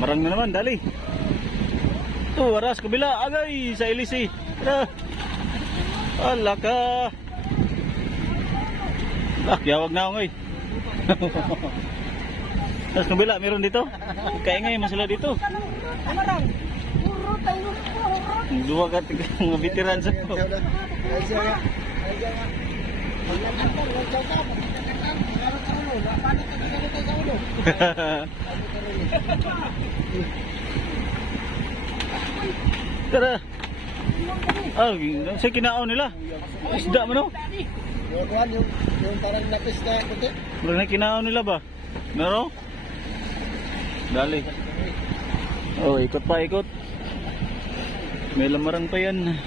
Lamarang na naman, dali. Ito, waras, kabila. Agay, sa LC. Ala ka. Yawag na ako ngayon. Tapos kabila, meron dito. Kaingay, masala dito. Dua ka mga veteran sa ko. Tara. Ah, sa kinaon nila. Isda mo no? Yung parang lapis na puti. Wala na kinaon nila ba? Meron? Dali. Oh, ikot pa, ikot. May lamarang pa yan.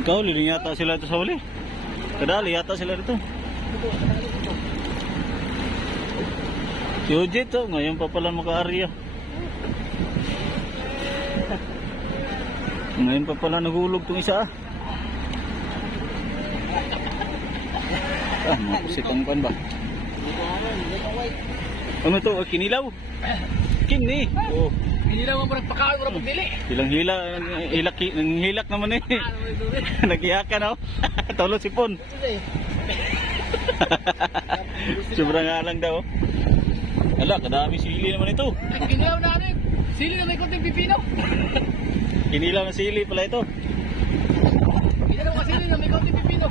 Ikaw, liling yata sila ito sa huli. Kadali yata sila dito. Si Ujit, oh, ngayon pa pala maka-area. Ngayon pa pala nagulog itong isa. Mapusitang pan ba? Ano to? Kinilaw? Kini? Oh. Kinilaw ang parang pakaw, parang pagdili. Ilang hilak naman eh. Nag-iyakan oh. Tolo sipon. Sobrang alang daw. Ala, kadami sili naman ito. Kinilaw na ano, sili na may konting pipino. Kinilaw na sili pala ito. Kinilaw ka sili na may konting pipino.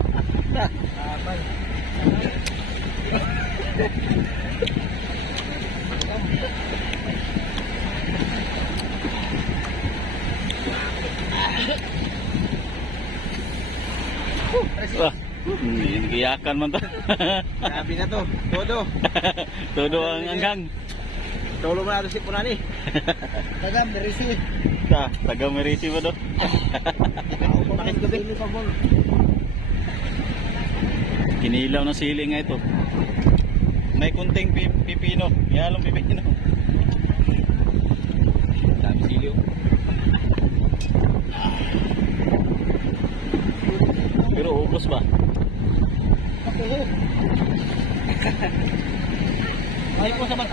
Nag-iyakan man to. Sabi na to, todo. Todo ang anggang. Tolo mo na ito si Punani. Tagam, merisi. Taga merisi ba do? Bakit gabi? Kinilaw na sili nga ito. May kunting pipino. Yalong pipino. Dami sili oh. Pero ubos ba? Ay po sa bag.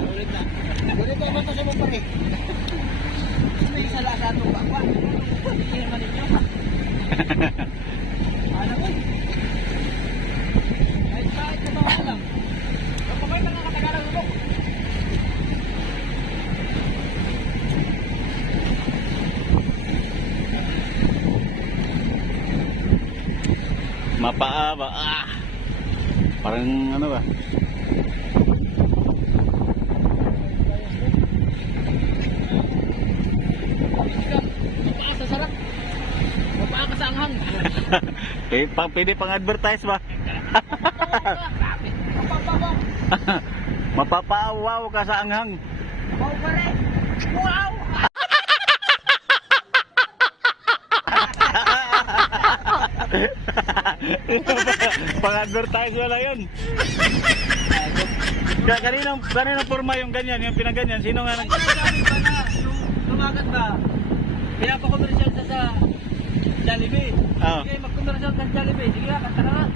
Ulit na. Ulit na naman sa mga pake. May isa lang sa ito ba? Hindi naman ninyo. Ano ko? Ay kahit na ba lang. Kapag may mga katagalang ulok. Mapaa ba? Parang ano ba? Mapaa sa sarap. Mapaa ka sa anghang. Pwede pang advertise ba? Mapapaawaw ka sa anghang. Wow pare. Wow! Pang-advertise wala yun. Kaninang forma yung ganyan, yung pinaganyan? Sino nga nag... Lumagat ba? Pinapakomersyal sa Jollibee. Sige, magkomersyal sa Jollibee. Sige nga, kanta na.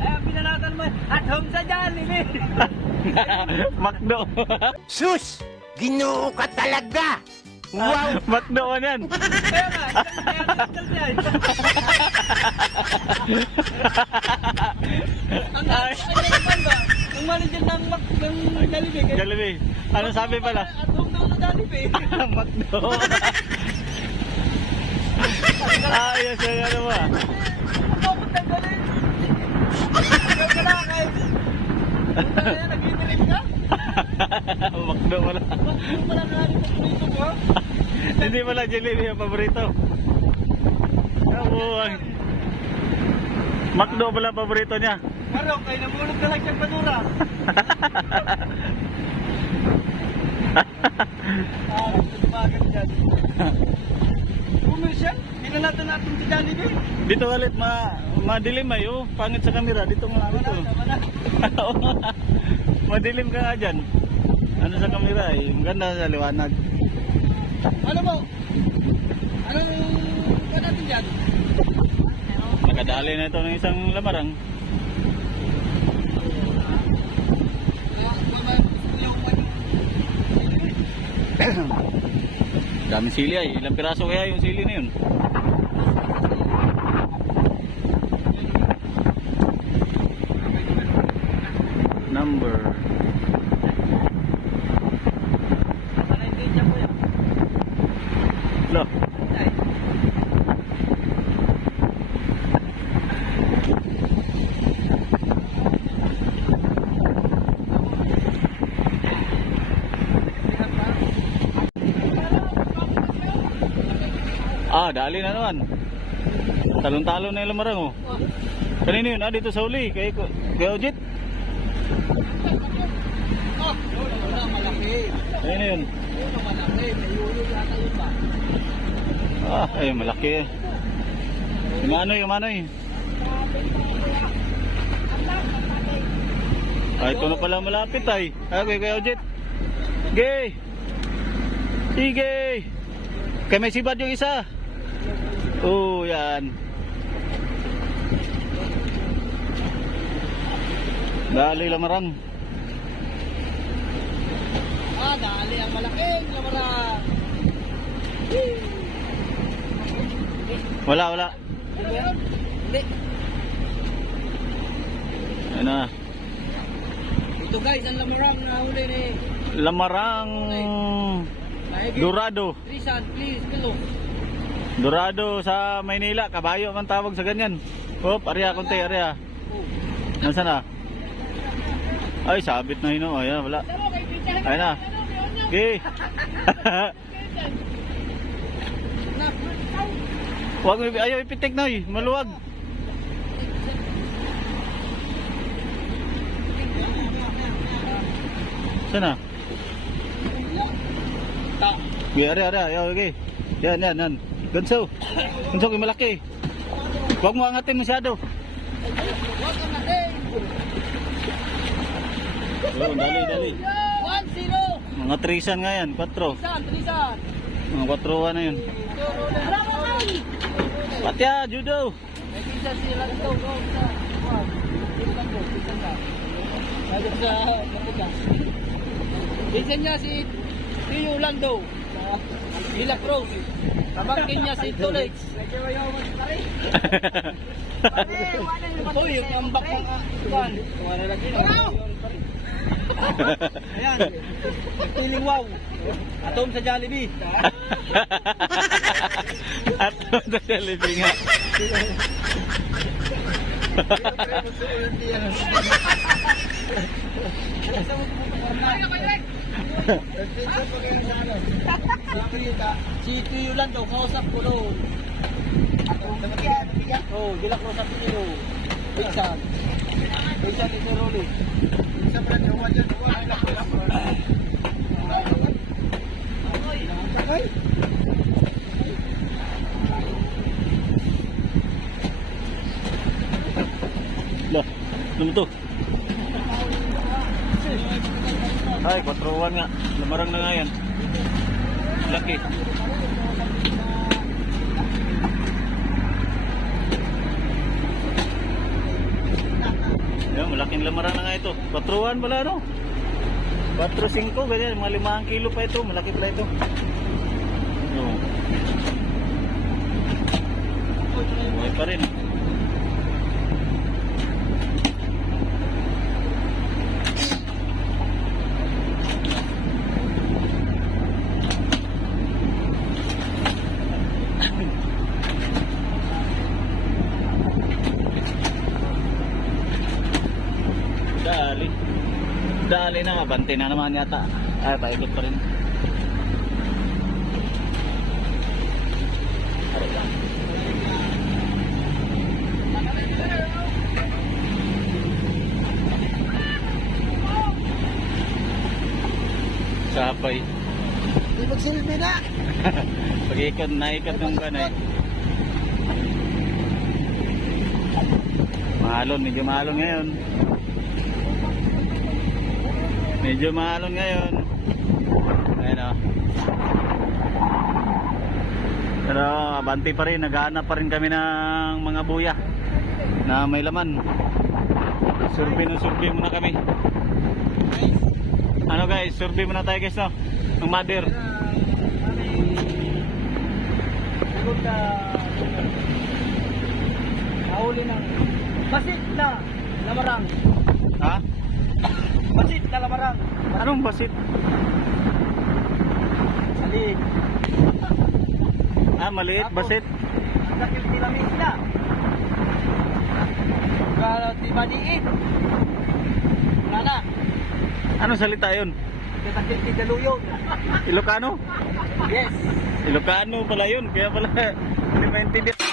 Ay, ang pinanatan mo, at home sa Jollibee. Macdo. Sus! Ginoo ka talaga! Wow! Macdo man yan. Kaya nga, isang yan. Ang nagpan ba? Ang manager ng Jollibee. Jollibee. Ano sabi pala? At home daw sa Jollibee. Macdo. Ayos yung ano ba? Ako kung tanggalin. Ikaw ka na kay. Punta na yan, nag-iinilip ka? Macdo wala. Bakit pala narin sa prito mo? Hindi pala Jollibee ang paborito. Kabuhay. Macdo pala paborito niya. Marok, ay namulog na lang siyang padura. Tumagat dyan. Pumisyan, pinanatan natin si Jollibee. Dito ulit madilim ayo, pangit sa kamera. Dito mo namin to. Madilim ka nga dyan. Ano sa kamera eh, maganda sa liwanag. Ano mo? Ano pa natin dyan? Nakadali na ito ng isang lamarang. Daming sili ay. Ilang piraso kaya yung sili na yun? Number. Loh. Dali na naman. Talon-talon na yung lamarang oh. Kanino yun? Dito sa uli. Kay Ojit. Malaki. Kanino yun? Malaki. May ulo yata yun ba? Ay malaki eh. Yung manoy. Ito na pala malapit ay. Okay, kay Ojit. Gay! Sige! Kaya may sibad yung isa. Oh, yan. Dali lamarang. Dali ang malaking lamarang. Wala. Hindi. Ayun na. Ito guys, ang lamarang na huli ni Lamarang Dorado. Trisan, please, hello. Dorado sa Maynila. Kabayo man tawag sa ganyan. Hop, area konti, area. Nasaan na? Ay, sabit na yun. Ayan, wala. Ayun na. Okay. Huwag mo, ayaw ipitik na eh. Maluwag. Saan na? Okay, area. Ayaw, okay. Yan. Ganso yung malaki. Huwag mo angatin masyado. Huwag ang natin. Oh, dali. 1-0. Mga trisan nga yan, 4. Trisan. Mga 4 na yun. Patya, judo. May trisan sila dito. Pinsan niya si Tio Lando. Villa Cruz. Kabangkin niya si Tulex. Uy, yung ambak ng kuwan. Wala lagi. Ayan. Piling wow. Atom sa Jollibee. Atom sa Jollibee nga. Si Tio Lando, kausap ko noon. Oh, Villa Cruz sa Tio. Pinsan ni Sir Rolly. Lah, ano to? Ay, 4-1 nga. Lamarang na nga yan. Laki. Yan, malaking lamarang na nga ito. 4-1 pala no? 4-5, ganyan. Mga 5 kilo pa ito. Malaki pala ito. Oh. Buhay pa rin. Dali na, mabante na naman yata. Ay, paikot pa rin. Sapay. Di magsilbi na. Pag-ikot, naikot ng kanay. Mahalon, medyo mahalon ngayon. Medyo mahalon ngayon. Ayan o. Pero abante pa rin. Naghahanap pa rin kami ng mga buya na may laman. Survey muna kami. Ano guys, survey muna tayo guys no? Ng mother. doon na nahuli ng basit na lamarang. Ha? Basit na lamarang. Anong basit? Alin. Ah, maliit, basit. Sakil tinamis na. Kalau tiba diin. Wala na. Anong salita yun? Sakil tigaluyong. Ilocano? Yes. Ilocano pala yun, kaya pala hindi maintindihan.